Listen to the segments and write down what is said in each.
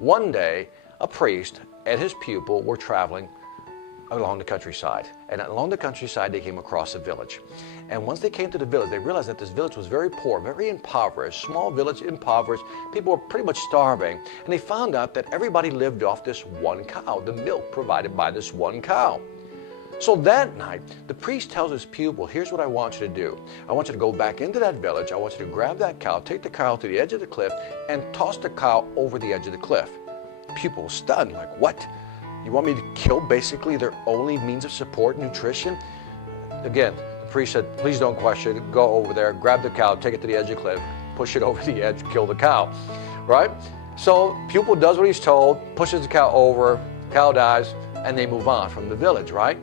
One day, a priest and his pupil were traveling along the countryside. And along the countryside, they came across a village. And once they came to the village, they realized that this village was very poor, very impoverished, small village, impoverished. People were pretty much starving. And they found out that everybody lived off this one cow, the milk provided by this one cow. So that night, the priest tells his pupil, here's what I want you to do. I want you to go back into that village. I want you to grab that cow, take the cow to the edge of the cliff, and toss the cow over the edge of the cliff. The pupil was stunned, like, what? You want me to kill basically their only means of support, nutrition? Again, the priest said, please don't question it. Go over there, grab the cow, take it to the edge of the cliff, push it over the edge, kill the cow, right? So pupil does what he's told, pushes the cow over, cow dies, and they move on from the village, right?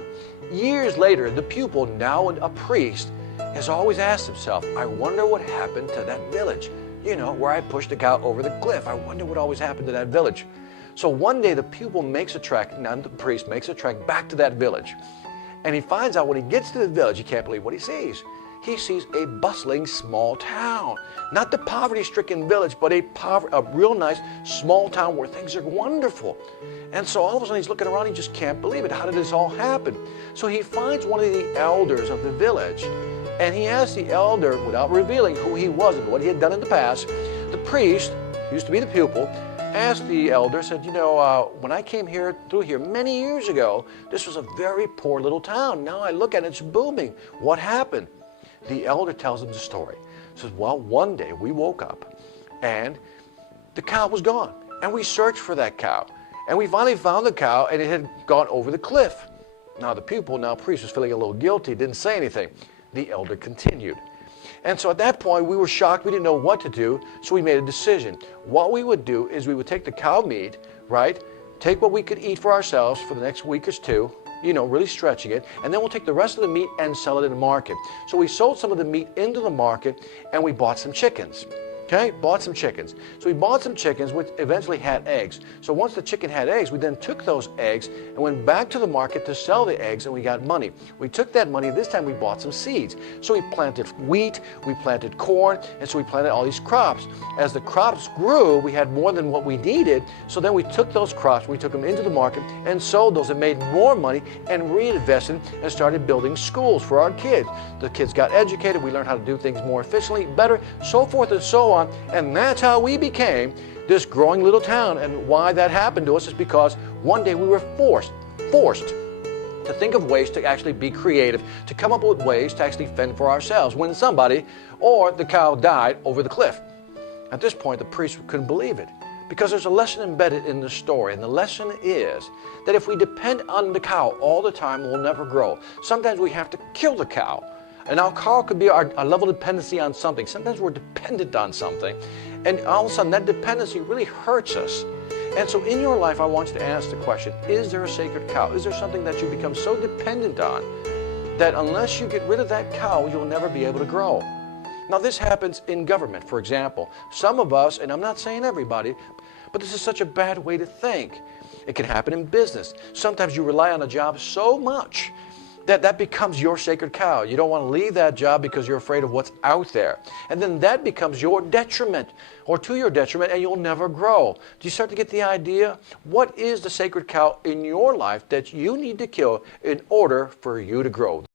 Years later, the pupil, now a priest, has always asked himself, I wonder what happened to that village. You know, where I pushed the cow over the cliff. I wonder what always happened to that village. So one day the pupil makes a trek, now the priest makes a trek back to that village. And he finds out when he gets to the village, he can't believe what he sees. He sees a bustling small town. Not the poverty-stricken village, but a real nice small town where things are wonderful. And so all of a sudden he's looking around, he just can't believe it. How did this all happen? So he finds one of the elders of the village, and he asks the elder, without revealing who he was and what he had done in the past, the priest, who used to be the pupil, asked the elder, said, you know, when I came through here many years ago, this was a very poor little town. Now I look at it, it's booming. What happened? The elder tells him the story. He says, well, one day we woke up and the cow was gone. And we searched for that cow. And we finally found the cow and it had gone over the cliff. Now the pupil, now priest, was feeling a little guilty, didn't say anything. The elder continued. And so at that point, we were shocked. We didn't know what to do, so we made a decision. What we would do is we would take the cow meat, right, take what we could eat for ourselves for the next week or two, you know, really stretching it, and then we'll take the rest of the meat and sell it in the market. So we sold some of the meat into the market, and we bought some chickens. Okay, bought some chickens. So we bought some chickens, which eventually had eggs. So once the chicken had eggs, we then took those eggs and went back to the market to sell the eggs, and we got money. We took that money, this time we bought some seeds. So we planted wheat, we planted corn, and so we planted all these crops. As the crops grew, we had more than what we needed, so then we took those crops, we took them into the market and sold those and made more money and reinvested and started building schools for our kids. The kids got educated, we learned how to do things more efficiently, better, so forth and so on. And that's how we became this growing little town. And why that happened to us is because one day we were forced to think of ways to actually be creative, to come up with ways to actually fend for ourselves when somebody or the cow died over the cliff. At this point, the priest couldn't believe it, because there's a lesson embedded in the story, and the lesson is that if we depend on the cow all the time, we'll never grow. Sometimes we have to kill the cow. And our cow could be our level of dependency on something. Sometimes we're dependent on something, and all of a sudden that dependency really hurts us. And so in your life, I want you to ask the question, is there a sacred cow? Is there something that you become so dependent on that unless you get rid of that cow, you'll never be able to grow? Now this happens in government, for example. Some of us, and I'm not saying everybody, but this is such a bad way to think. It can happen in business. Sometimes you rely on a job so much that becomes your sacred cow. You don't want to leave that job because you're afraid of what's out there. And then that becomes your detriment, or to your detriment, and you'll never grow. Do you start to get the idea? What is the sacred cow in your life that you need to kill in order for you to grow?